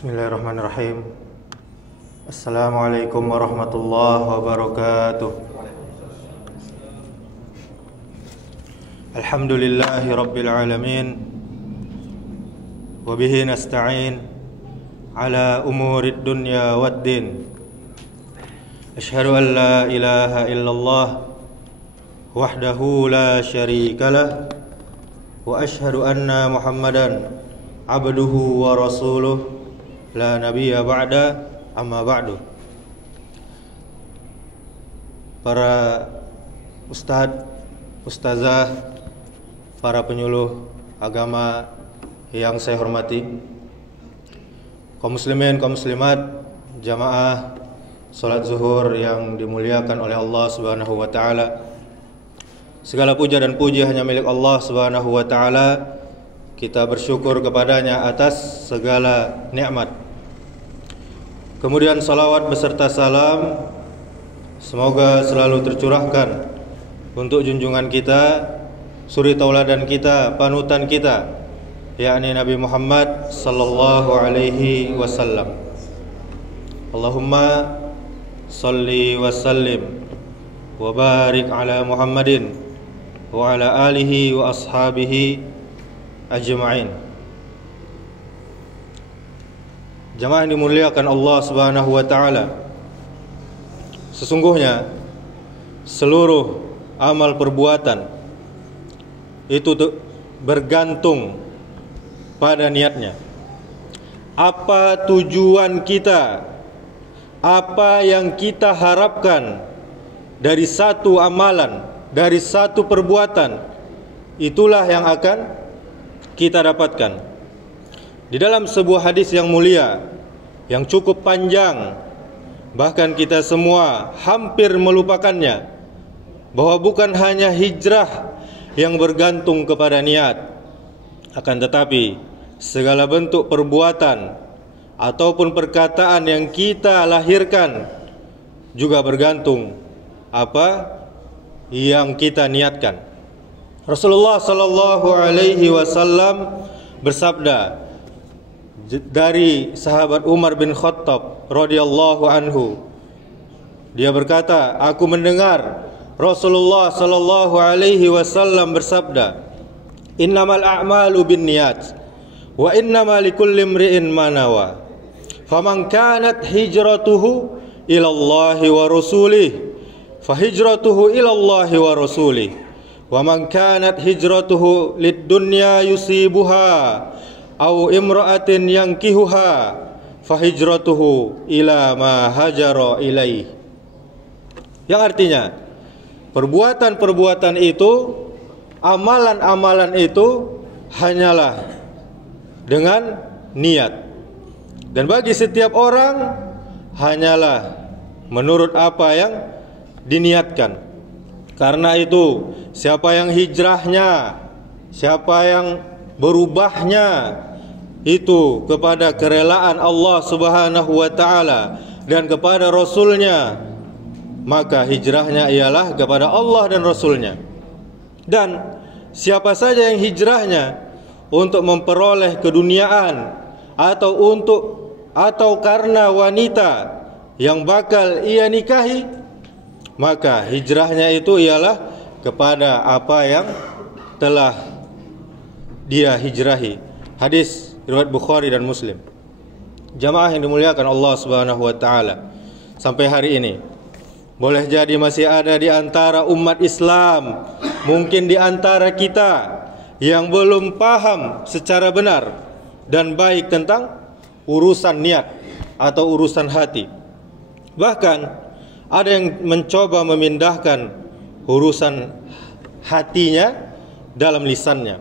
Bismillahirrahmanirrahim. Assalamualaikum warahmatullahi wabarakatuh. Alhamdulillahi rabbil alamin. Wa bihi nasta'in ala umurid dunya waddin. Asyhadu an la ilaha illallah wahdahu la syarikalah wa asyhadu anna Muhammadan abduhu wa rasuluh la nabiyya ba'da, amma ba'du. Para ustadz, ustazah, para penyuluh agama yang saya hormati, kaum muslimin, kaum muslimat, jamaah salat zuhur yang dimuliakan oleh Allah Subhanahu wa taala. Segala puja dan puji hanya milik Allah Subhanahu wa taala. Kita bersyukur kepadanya atas segala nikmat. Kemudian salawat beserta salam semoga selalu tercurahkan untuk junjungan kita, suri tauladan kita, panutan kita, yakni Nabi Muhammad sallallahu alaihi wasallam. Allahumma salli wa sallim wa barik ala Muhammadin wa ala alihi wa ashabihi ajma'in. Jamaah yang dimuliakan Allah Subhanahu wa taala, sesungguhnya seluruh amal perbuatan itu bergantung pada niatnya. Apa tujuan kita? Apa yang kita harapkan dari satu amalan, dari satu perbuatan, itulah yang akan kita dapatkan. Di dalam sebuah hadis yang mulia, yang cukup panjang, bahkan kita semua hampir melupakannya, bahwa bukan hanya hijrah yang bergantung kepada niat, akan tetapi segala bentuk perbuatan ataupun perkataan yang kita lahirkan juga bergantung apa yang kita niatkan. Rasulullah sallallahu alaihi wasallam bersabda dari sahabat Umar bin Khattab radhiyallahu anhu. Dia berkata, aku mendengar Rasulullah sallallahu alaihi wasallam bersabda, innamal a'malu binniyat wa innamal likulli imri'in ma nawa. Faman kanat hijratuhu ila Allahi wa rasulih fa hijratuhu ila Allahi wa rasulih. Wa man kanat hijratuhu lid-dunya yusibuha aw imra'atin yankihuha fa hijratuhu ila ma hajara ilaih. Yang artinya, perbuatan-perbuatan itu, amalan-amalan itu hanyalah dengan niat. Dan bagi setiap orang hanyalah menurut apa yang diniatkan. Karena itu, siapa yang hijrahnya, siapa yang berubahnya itu kepada kerelaan Allah Subhanahu wa taala dan kepada Rasulnya, maka hijrahnya ialah kepada Allah dan Rasulnya. Dan siapa saja yang hijrahnya untuk memperoleh keduniaan atau karena wanita yang bakal ia nikahi, maka hijrahnya itu ialah kepada apa yang telah dia hijrahi. Hadis riwayat Bukhari dan Muslim. Jamaah yang dimuliakan Allah Subhanahu wa taala, sampai hari ini boleh jadi masih ada di antara umat Islam, mungkin di antara kita yang belum paham secara benar dan baik tentang urusan niat atau urusan hati. Bahkan ada yang mencoba memindahkan urusan hatinya dalam lisannya.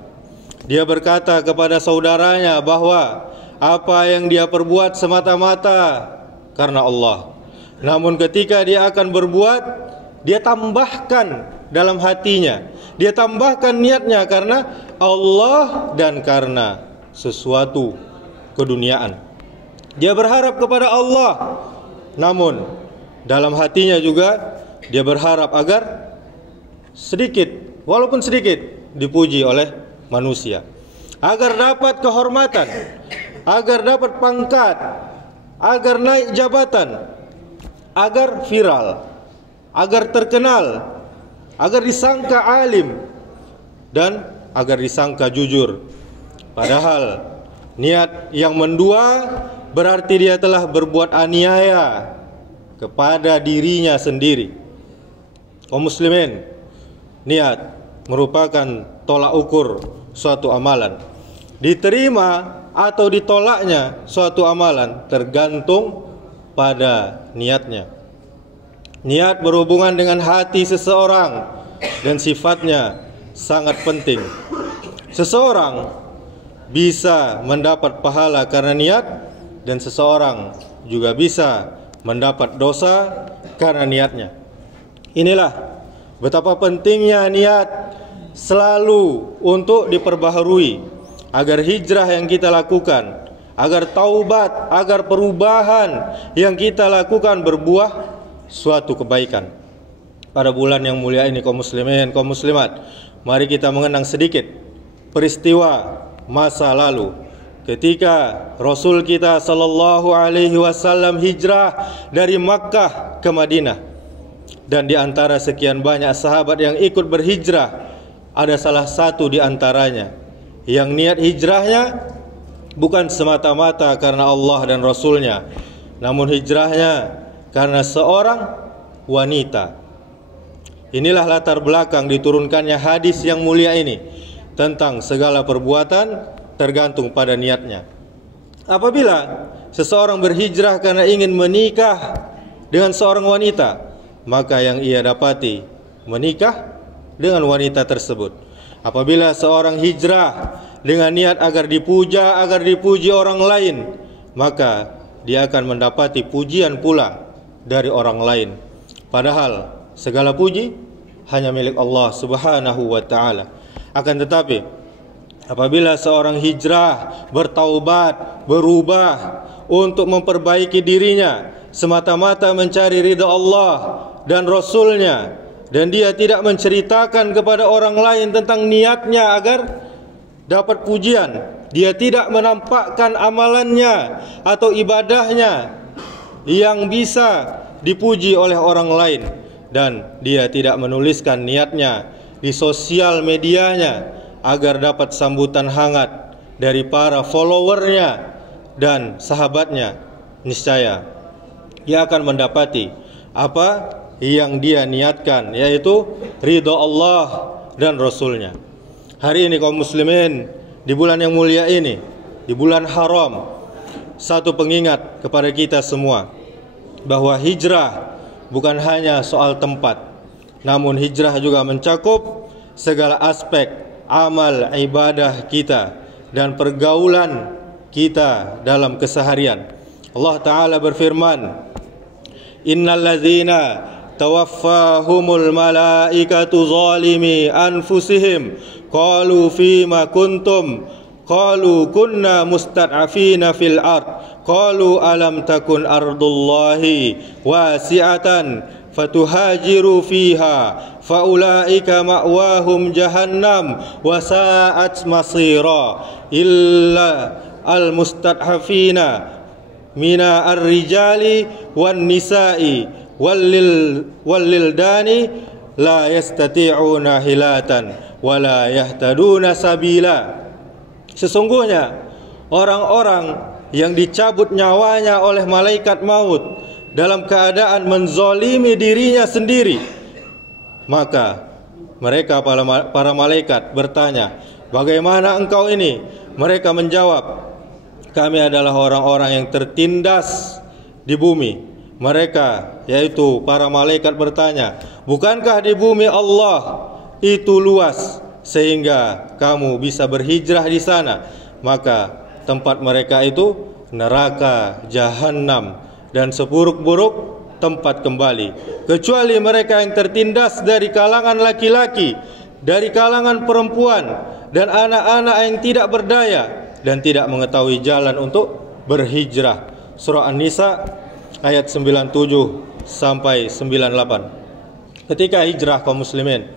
Dia berkata kepada saudaranya bahwa apa yang dia perbuat semata-mata karena Allah. Namun ketika dia akan berbuat, dia tambahkan dalam hatinya, dia tambahkan niatnya karena Allah dan karena sesuatu keduniaan. Dia berharap kepada Allah, namun dalam hatinya juga dia berharap agar sedikit, walaupun sedikit, dipuji oleh manusia, agar dapat kehormatan, agar dapat pangkat, agar naik jabatan, agar viral, agar terkenal, agar disangka alim, dan agar disangka jujur. Padahal niat yang mendua berarti dia telah berbuat aniaya kepada dirinya sendiri. Kaum muslimin, niat merupakan tolak ukur suatu amalan. Diterima atau ditolaknya suatu amalan tergantung pada niatnya. Niat berhubungan dengan hati seseorang dan sifatnya sangat penting. Seseorang bisa mendapat pahala karena niat, dan seseorang juga bisa mendapat dosa karena niatnya. Inilah betapa pentingnya niat selalu untuk diperbaharui, agar hijrah yang kita lakukan, agar taubat, agar perubahan yang kita lakukan berbuah suatu kebaikan. Pada bulan yang mulia ini, kaum muslimin, kaum muslimat, mari kita mengenang sedikit peristiwa masa lalu ketika Rasul kita sallallahu alaihi wasallam hijrah dari Makkah ke Madinah. Dan di antara sekian banyak sahabat yang ikut berhijrah, ada salah satu di antaranya yang niat hijrahnya bukan semata-mata karena Allah dan Rasulnya, namun hijrahnya karena seorang wanita. Inilah latar belakang diturunkannya hadis yang mulia ini, tentang segala perbuatan tergantung pada niatnya. Apabila seseorang berhijrah karena ingin menikah dengan seorang wanita, maka yang ia dapati menikah dengan wanita tersebut. Apabila seorang hijrah dengan niat agar dipuja, agar dipuji orang lain, maka dia akan mendapati pujian pula dari orang lain. Padahal segala puji hanya milik Allah Subhanahu wa ta'ala. Akan tetapi apabila seorang hijrah, bertaubat, berubah untuk memperbaiki dirinya semata-mata mencari ridha Allah dan Rasulnya, dan dia tidak menceritakan kepada orang lain tentang niatnya agar dapat pujian, dia tidak menampakkan amalannya atau ibadahnya yang bisa dipuji oleh orang lain, dan dia tidak menuliskan niatnya di sosial medianya agar dapat sambutan hangat dari para followernya dan sahabatnya, niscaya dia akan mendapati apa yang dia niatkan, yaitu ridha Allah dan Rasulnya. Hari ini kaum muslimin, di bulan yang mulia ini, di bulan haram, satu pengingat kepada kita semua bahwa hijrah bukan hanya soal tempat, namun hijrah juga mencakup segala aspek amal ibadah kita dan pergaulan kita dalam keseharian. Allah Ta'ala berfirman, innal ladzina tawaffahumul malaikatu zalimi anfusihim qalu fima kuntum qalu kunna mustad'afina fil ard qalu alam takun ardullahi wasi'atan fatuhajiru fiha faulaika ma'wahum jahannam wa sa'at masira illa al-mustad'afina mina ar-rijali wan nisa'i wal-lildani la yastati'una hilatan wa la yahtaduna sabila. Sesungguhnya orang-orang yang dicabut nyawanya oleh malaikat maut dalam keadaan menzolimi dirinya sendiri, maka mereka para malaikat bertanya, bagaimana engkau ini? Mereka menjawab, kami adalah orang-orang yang tertindas di bumi. Mereka, yaitu para malaikat, bertanya, bukankah di bumi Allah itu luas sehingga kamu bisa berhijrah di sana? Maka tempat mereka itu neraka jahanam dan seburuk-buruk tempat kembali, kecuali mereka yang tertindas dari kalangan laki-laki, dari kalangan perempuan, dan anak-anak yang tidak berdaya dan tidak mengetahui jalan untuk berhijrah. Surah An-Nisa ayat 97 sampai 98. Ketika hijrah kaum muslimin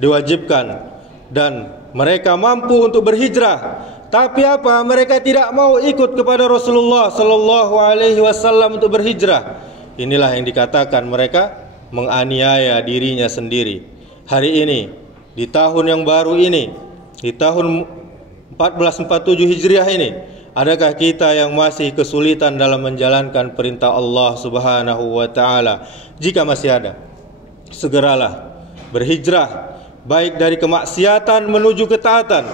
diwajibkan dan mereka mampu untuk berhijrah Tapi apa? Mereka tidak mau ikut kepada Rasulullah sallallahu alaihi wasallam untuk berhijrah. Inilah yang dikatakan mereka menganiaya dirinya sendiri. Hari ini, di tahun yang baru ini, di tahun 1447 Hijriah ini, adakah kita yang masih kesulitan dalam menjalankan perintah Allah Subhanahu wa taala? Jika masih ada, segeralah berhijrah, baik dari kemaksiatan menuju ketaatan,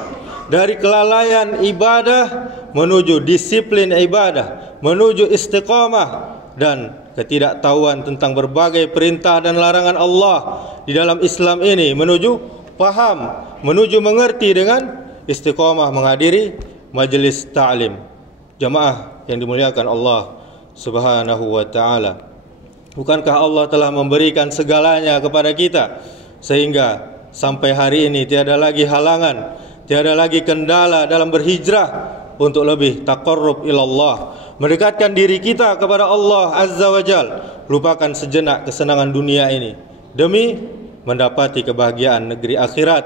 dari kelalaian ibadah menuju disiplin ibadah, menuju istiqamah, dan ketidaktahuan tentang berbagai perintah dan larangan Allah di dalam Islam ini, menuju paham, menuju mengerti dengan istiqamah menghadiri majelis ta'lim. Jamaah yang dimuliakan Allah Subhanahu wa taala, bukankah Allah telah memberikan segalanya kepada kita, sehingga sampai hari ini tiada lagi halangan, tiada lagi kendala dalam berhijrah untuk lebih taqarrub ilallah, mendekatkan diri kita kepada Allah Azza wa Jal, lupakan sejenak kesenangan dunia ini demi mendapati kebahagiaan negeri akhirat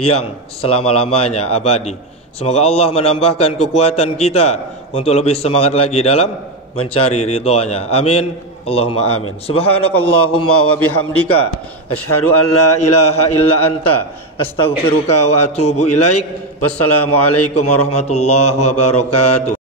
yang selama-lamanya abadi. Semoga Allah menambahkan kekuatan kita untuk lebih semangat lagi dalam mencari ridha-Nya. Amin. Allahumma amin. Subhanakallahumma wa bihamdika asyhadu an la ilaha illa anta astaghfiruka wa atubu ilaik. Wassalamualaikum warahmatullahi wabarakatuh.